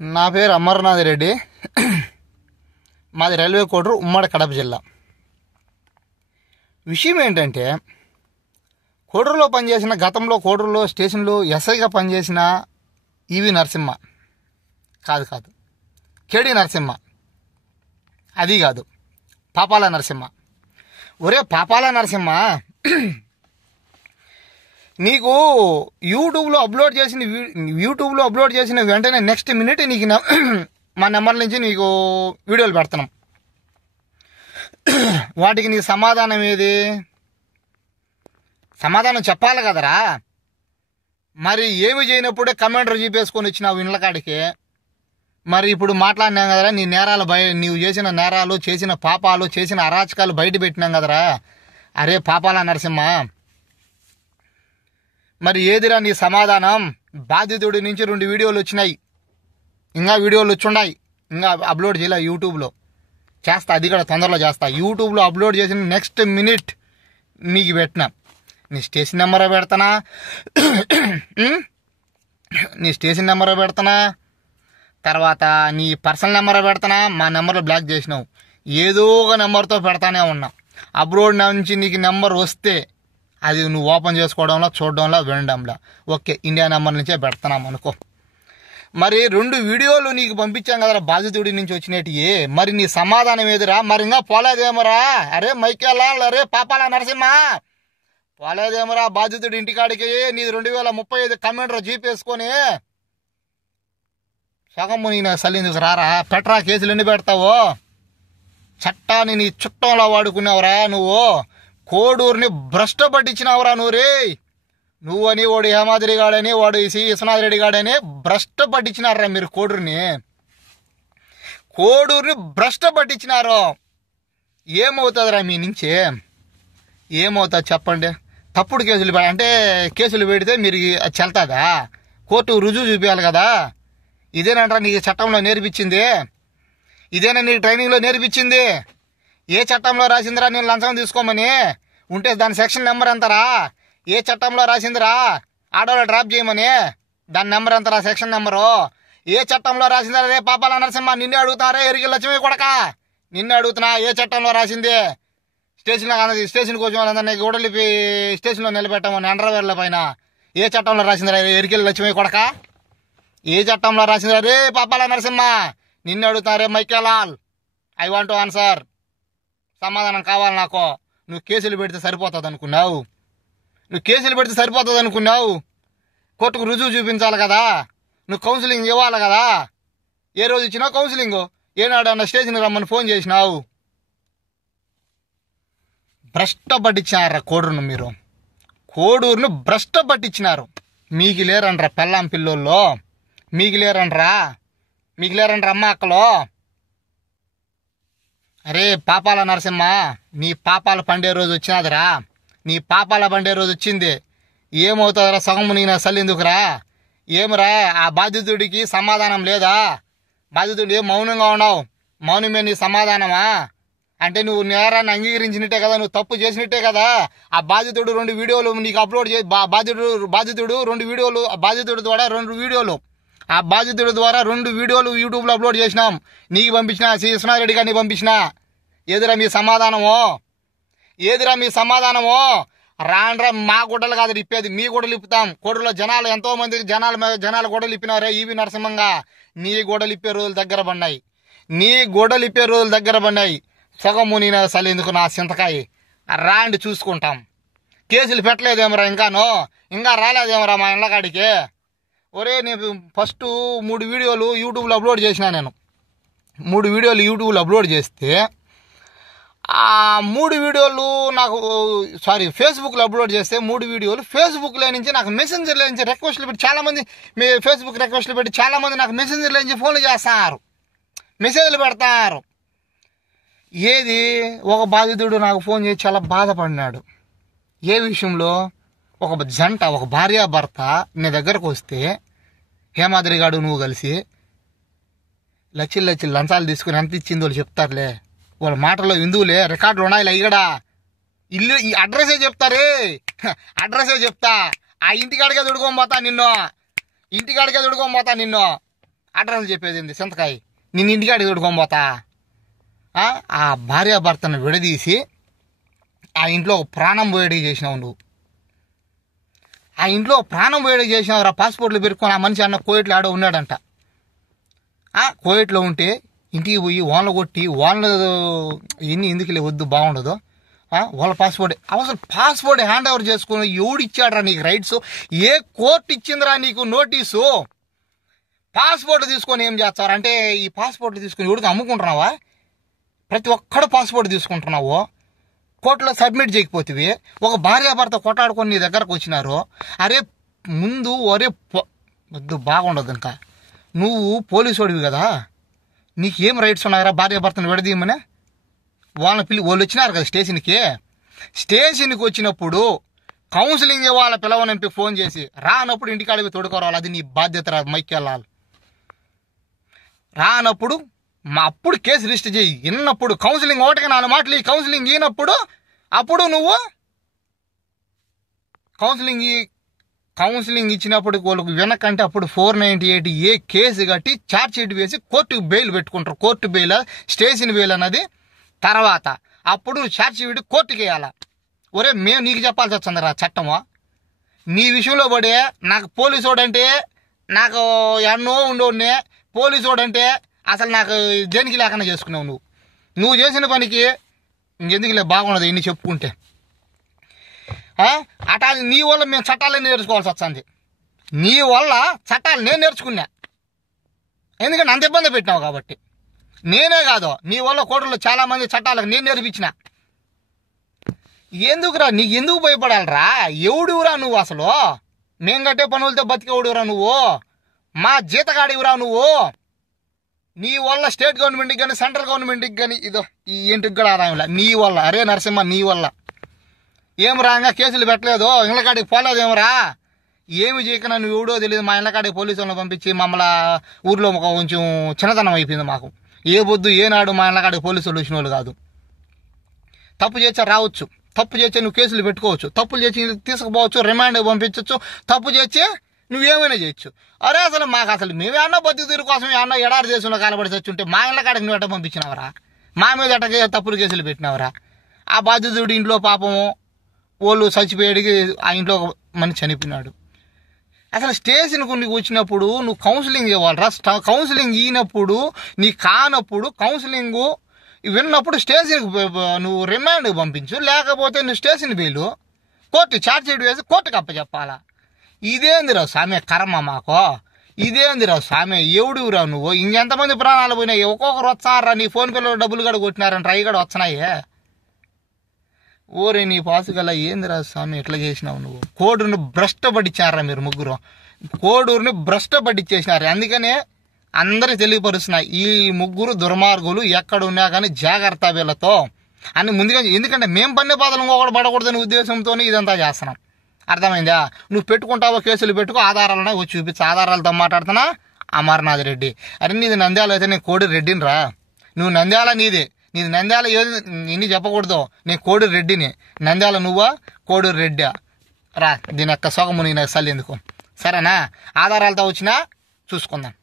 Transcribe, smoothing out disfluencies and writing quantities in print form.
నా పేరు అమర్నాథ్ రెడ్డి. మాది రైల్వే కోడూరు, ఉమ్మడి కడప జిల్లా. విషయం ఏంటంటే, కోడూరులో పనిచేసిన, గతంలో కోడూరులో స్టేషన్లో ఎస్ఐగా పనిచేసిన ఈవి నరసింహ కాదు, కేడి నరసింహ, అది కాదు, పాపాల నరసింహ. ఒరే పాపాల నరసింహ, నీకు యూట్యూబ్లో అప్లోడ్ చేసిన వెంటనే నెక్స్ట్ మినిట్ నీకు మా నెంబర్ నుంచి నీకు వీడియోలు పెడుతున్నాం. వాటికి నీ సమాధానం ఏది? సమాధానం చెప్పాలి కదరా. మరి ఏమి చేయనప్పుడే కమెంటర్ చూపేసుకొని వచ్చినావు ఇండ్ల కాడికి. మరి ఇప్పుడు మాట్లాడినాం కదరా, నీ నేరాలు నీవు చేసిన నేరాలు, చేసిన పాపాలు, చేసిన అరాచకాలు బయట పెట్టినాం కదరా. అరే పాపాల నరసింహ, మరి ఏదిరా నీ సమాధానం? బాధితుడి నుంచి 2 వీడియోలు వచ్చినాయి, ఇంకా వీడియోలు వచ్చున్నాయి, ఇంకా అప్లోడ్ చేయలే. యూట్యూబ్లో చేస్తా, అది కూడా తొందరలో చేస్తా. యూట్యూబ్లో అప్లోడ్ చేసిన నెక్స్ట్ మినిట్ నీకు పెట్టినా. నీ స్టేషన్ నెంబర్ పెడతానా, తర్వాత నీ పర్సనల్ నెంబర్ పెడతానా. మా నెంబర్లో బ్లాక్ చేసినావు, ఏదో ఒక నెంబర్తో పెడతానే ఉన్నా. అబ్రోడ్ నుంచి నీకు నెంబర్ వస్తే అది నువ్వు ఓపెన్ చేసుకోవడంలో, చూడడంలో, వినడంలో. ఓకే, ఇండియా నెంబర్ నుంచే పెడుతున్నాం అనుకో. మరి 2 వీడియోలు నీకు పంపించాం కదరా బాధితుడి నుంచి వచ్చినట్టు. మరి నీ సమాధానం ఏదిరా? మరి ఇంకా పోలేదేమరా? అరే మైకేలాల్, అరే పాపాల నరసింహ, పోలేదేమరా బాధితుడి ఇంటికాడికి? నీది 2035 కమెంటర్ జీపేసుకొని సగము నీ సలిందుకు రారా. పెట్రా, కేసులు ఎన్ని పెడతావో? చట్టాన్ని నీ చుట్టంలో వాడుకున్నావురా నువ్వు. కోడూరుని భ్రష్ట పట్టించినావురా నువ్వు రే. నువ్వని, వాడు హేమాద్రి గాడని, వాడు విశ్వనాథ్ రెడ్డి గాడని భ్రష్ట పట్టించినారా మీరు. కోడూరుని భ్రష్ట పట్టించినారు. ఏమవుతుందిరా మీ నుంచి? ఏమవుతుంది చెప్పండి? తప్పుడు కేసులు అంటే కేసులు పెడితే మీరు చెల్తాదా? కోర్టు రుజువు చూపించాలి కదా. ఇదేనంటారా నీకు చట్టంలో నేర్పించింది? ఇదేనా నీకు ట్రైనింగ్లో నేర్పించింది? ఏ చట్టంలో రాసిందిరా నేను లంచం తీసుకోమని? ఉంటే దాని సెక్షన్ నెంబర్ ఎంతరా? ఏ చట్టంలో రాసిందిరా ఆడవాళ్ళు డ్రాప్ చేయమని? దాని నెంబర్ ఎంతరా, సెక్షన్ నెంబరు? ఏ చట్టంలో రాసిందిరా? రే పాపాల నరసింహ, నిన్నే అడుగుతారే, ఎరిగి లక్ష్మి కొడక, నిన్నే అడుగుతున్నా. ఏ చట్టంలో రాసింది? స్టేషన్కి వచ్చిన వాళ్ళందరినీ గూడలిపి స్టేషన్లో నిలబెట్టామని అండర్వేర్ల పైన ఏ చట్టంలో రాసిందిరా? ఎరికెళ్ళి లక్ష్మి కొడక, ఏ చట్టంలో రాసిందిరా? రే పాపాల నరసింహ, నిన్నే అడుగుతారే మైకేలాల్, ఐ వాంట్ టు ఆన్సర్. సమాధానం కావాలి నాకు. నువ్వు కేసులు పెడితే సరిపోతుంది అనుకున్నావు. కోర్టుకు రుజువు చూపించాలి కదా. నువ్వు కౌన్సిలింగ్ ఇవ్వాలి కదా. ఏ రోజు ఇచ్చినావు కౌన్సిలింగ్? ఏనాడు అన్న స్టేషన్కి రమ్మని ఫోన్ చేసినావు? భ్రష్ట పట్టించినారా కోడూరును మీరు. కోడూరును భ్రష్ట పట్టించినారు. మీకు లేరండ్రా పెళ్ళాం పిల్లోళ్ళు, మీకు లేరండ్రా అమ్మ అక్కలో. అరే పాపాల నరసింహ, నీ పాపాల పండే రోజు వచ్చినాదిరా. నీ పాపాల పండే రోజు వచ్చింది. ఏమవుతుందిరా? సగము నీ సల్లిందుకురా. ఏమిరా ఆ బాధితుడికి సమాధానం లేదా? బాధితుడు ఏం మౌనంగా ఉన్నావు? మౌనమే నీ సమాధానమా? అంటే నువ్వు నేరాన్ని అంగీకరించినట్టే కదా, నువ్వు తప్పు చేసినట్టే కదా. ఆ బాధితుడు 2 వీడియోలు నీకు అప్లోడ్ చేసి, బాధితుడు 2 వీడియోలు, బాధితుడి ద్వారా 2 వీడియోలు, ఆ బాధితుడి ద్వారా 2 వీడియోలు యూట్యూబ్లో అప్లోడ్ చేసినాం. నీకు పంపించిన, విశ్వనాథ్ రెడ్డి గారిని పంపించిన. ఏదిరా మీ సమాధానమో? రాండ్రా, మా గుడ్డలు కాదు ఇప్పేది, మీ గుడ్డలు ఇప్పుతాం. కోడలో జనాలు, ఎంతో మంది జనాలు గొడవలు ఇప్పినారే ఈవి నరసింహంగా. నీ గొడవలు ఇప్పే రోజులు దగ్గర పడినాయి. సగము నేను అసలు ఎందుకు నా సింతకాయ రాండి చూసుకుంటాం. కేసులు పెట్టలేదేమరా? ఇంకా రాలేదేమరా మా ఇళ్ళ కాడికి? ఒరే నేను ఫస్ట్ 3 వీడియోలు యూట్యూబ్లో అప్లోడ్ చేసినా. నేను 3 వీడియోలు యూట్యూబ్లో అప్లోడ్ చేస్తే ఆ 3 వీడియోలు ఫేస్బుక్లో అప్లోడ్ చేస్తే 3 వీడియోలు ఫేస్బుక్లో నుంచి నాకు మెసెంజర్లో నుంచి రిక్వెస్ట్లు పెట్టి, చాలామంది ఫేస్బుక్ రిక్వెస్ట్లు పెట్టి చాలామంది నాకు మెసెంజర్లో నుంచి ఫోన్లు చేస్తున్నారు, మెసేజ్లు పెడతారు. ఏది? ఒక బాధితుడు నాకు ఫోన్ చేసి చాలా బాధపడినాడు. ఏ విషయంలో? ఒక జంట, ఒక భార్యాభర్త నీ దగ్గరకు వస్తే, హేమాద్రి గాడు నువ్వు కలిసి లక్షలు లంచాలు తీసుకుని ఎంత ఇచ్చిందో వాళ్ళు చెప్తారులే. వాళ్ళ మాటల్లో ఇందువులే, రికార్డులు ఉన్నాయి. ఇక్కడ ఇల్లు అడ్రస్సే చెప్తారే, చెప్తా. ఆ ఇంటికాడికే దుడుకోని పోతా నిన్ను. అడ్రస్ చెప్పేది ఏంది చింతకాయ నేను ఇంటికాడికి తోడుకోబోతా. ఆ భార్యాభర్తను విడదీసి ఆ ఇంట్లో ప్రాణం పోయేడికి చేసినావు నువ్వు. ఆ ఇంట్లో ప్రాణం పోయేడికి చేసినావురా. పాస్పోర్ట్లు పెట్టుకొని ఆ మనిషి అన్న కోయిట్లో ఆడో ఉన్నాడంట. కోయిట్లో ఉంటే ఇంటికి పోయి వాళ్ళని కొట్టి వాళ్ళ ఎందుకులే వద్దు బాగుండదు. వాళ్ళ పాస్పోర్ట్ అసలు పాస్పోర్ట్ హ్యాండ్ ఓవర్ చేసుకుని ఎవడిచ్చాడ్రా నీకు రైట్స్? ఏ కోర్టు ఇచ్చిందిరా నీకు నోటీసు? పాస్పోర్ట్ తీసుకొని ఏం చేస్తారు అంటే ఈ పాస్పోర్ట్ తీసుకుని ఎవడికి అమ్ముకుంటున్నావా? ప్రతి ఒక్కడు పాస్పోర్ట్ తీసుకుంటున్నావు, కోర్టులో సబ్మిట్ చేయకపోతే ఒక భార్యాభర్త కొట్లాడుకొని నీ దగ్గరకు వచ్చినారు. అరే ముందు వద్దు బాగుండదు. ఇంకా నువ్వు పోలీసు వాడివి కదా, నీకేం రైట్స్ ఉన్నాయరా భార్యాభర్తను విడదీయమనే? వాళ్ళు వచ్చినారు కదా స్టేషన్కి వచ్చినప్పుడు కౌన్సిలింగ్ వాళ్ళ పిలవనంపి ఫోన్ చేసి రానప్పుడు ఇంటికాడికి తోడుకోవాలి. అది నీ బాధ్యత రా. మైకెళ్ళాలి రానప్పుడు అప్పుడు కేసు రిజిస్టర్ చేయి. విన్నప్పుడు కౌన్సిలింగ్ 1-4 మాటలు ఈ కౌన్సిలింగ్ ఈనప్పుడు అప్పుడు నువ్వు కౌన్సిలింగ్ ఇచ్చినప్పుడు వాళ్ళకు వినకంటే అప్పుడు 498 ఏ కేసు కట్టి ఛార్జ్ షీట్ వేసి కోర్టుకు బెయిల్ పెట్టుకుంటారు. కోర్టు బెయిల్ స్టేషన్ బెయిల్ అన్నది తర్వాత. అప్పుడు ఛార్జ్ షీట్ కోర్టుకి వేయాలా? ఒరే మేము నీకు చెప్పాల్సి వచ్చిందిరా చట్టమా? నీ విషయంలో పడే నాకు పోలీసోడు అంటే నాకు ఎన్నో ఉండోనే. పోలీసోడు అంటే అసలు నాకు దేనికి లేకుండా చేసుకున్నావు నువ్వు చేసిన పనికి ఇంకెందుకులే బాగున్నది ఇన్ని చెప్పుకుంటే. అటా నీ వల్ల మేము చట్టాలన్నీ నేర్చుకోవాల్సి వస్తుంది. నీ వల్ల చట్టాలు నేను నేర్చుకున్నా, ఎందుకంటే అంత ఇబ్బంది పెట్టినావు కాబట్టి. నేనే కాదు నీ వల్ల కోర్టులో చాలా మంది చట్టాలకు నేను నేర్పించిన. ఎందుకురా నీకు ఎందుకు భయపడాలరా? ఎవడురా నువ్వు అసలు? మేం కట్టే పనులతో బతికేవుడురా నువ్వు? మా జీతగాడివిరా నువ్వు? నీ వల్ల స్టేట్ గవర్నమెంట్కి కానీ సెంట్రల్ గవర్నమెంట్కి కానీ ఇదో ఈ ఇంటికి కూడా ఆదాయంలా నీ వల్ల. అరే నరసింహ నీ వల్ల ఏం రాగా కేసులు పెట్టలేదు, ఇళ్ళకాడికి పోలేదేమరా? ఏమి చేయక నువ్వు ఎవడో తెలియదు. మా ఇళ్ళకాడికి పోలీసు వాళ్ళని పంపించి మమ్మల్ని ఊర్లో కొంచెం చిన్నతనం అయిపోయింది మాకు. ఏ పొద్దు ఏనాడు మా ఇళ్ళకాడికి పోలీసు వాళ్ళు వచ్చిన వాళ్ళు కాదు. తప్పు చేచ్చా రావచ్చు, తప్పు చేచ్చే నువ్వు కేసులు పెట్టుకోవచ్చు, తప్పులు చేసి తీసుకుపోవచ్చు, రిమాండ్ పంపించవచ్చు, తప్పు చేస్తే నువ్వేమైనా చేయొచ్చు. అరే అసలు మాకు అసలు మేమే అన్న బతుకుతీరు కోసం అన్న ఎడారి దేశంలో కాలబడి చచ్చుంటే మా ఇళ్ళ కాడికి నువ్వు ఎట్ట పంపించినావరా? మా మీద ఎట్ట తప్పులు కేసులు పెట్టినావరా? ఆ బాధితుడు ఇంట్లో పాపము వాళ్ళు చచ్చిపోయాడికి ఆ ఇంట్లో ఒక మనిషి చనిపోయినాడు. అసలు స్టేషన్కు నీకు వచ్చినప్పుడు నువ్వు కౌన్సిలింగ్ ఇవ్వాలరా. కౌన్సిలింగ్ ఇవ్వనప్పుడు నీ కానప్పుడు కౌన్సిలింగ్ విన్నప్పుడు స్టేషన్కి నువ్వు రిమాండ్కి పంపించు, లేకపోతే నువ్వు station bail court charge sheet వేసి కోర్టుకు అప్పచెప్పాలా. ఇదేందిరా స్వామి కర్మ మాకు? ఇదేందిరా స్వామి? ఎవడురా నువ్వు? ఇంకెంతమంది ప్రాణాలు పోయినాయి? ఒక్కొక్కరు వచ్చారా? నీ ఫోన్ పేలో డబ్బులు కూడా కొట్టినారంట, అవి కూడా వచ్చినాయే. ఓరే నీ పాసుగల ఏందిరా స్వామి ఎట్లా చేసినావు నువ్వు? కోడూరుని భ్రష్ట పట్టించారా మీరు ముగ్గురు? కోడూరుని భ్రష్ట పట్టించేసినారు. అందుకనే అందరికి తెలియపరుస్తున్నా, ఈ ముగ్గురు దుర్మార్గులు ఎక్కడున్నా కానీ జాగ్రత్త వీళ్ళతో అని ముందుగా. ఎందుకంటే మేము పన్నే బాధలు ఇంకొకటి పడకూడదని ఉద్దేశంతో ఇదంతా చేస్తున్నాం. అర్థమైందా? నువ్వు పెట్టుకుంటావో కేసులు పెట్టుకో, ఆధారాలనే వచ్చి చూపించు. ఆధారాలతో మాట్లాడుతున్నా అమర్నాథ్ రెడ్డి. అరే నీది నంద్యాల అయితే నేను కోడి రెడ్డిని రా. నువ్వు నంద్యాల నీది నంద్యాల ఏది ఇన్ని చెప్పకూడదు. నేను కోడి రెడ్డిని. నంద్యాల నువ్వా కోడూరు రెడ్డా? రా దీని యొక్క సొగము నేను అసలు ఎందుకు? సరేనా? ఆధారాలతో వచ్చినా చూసుకుందాం.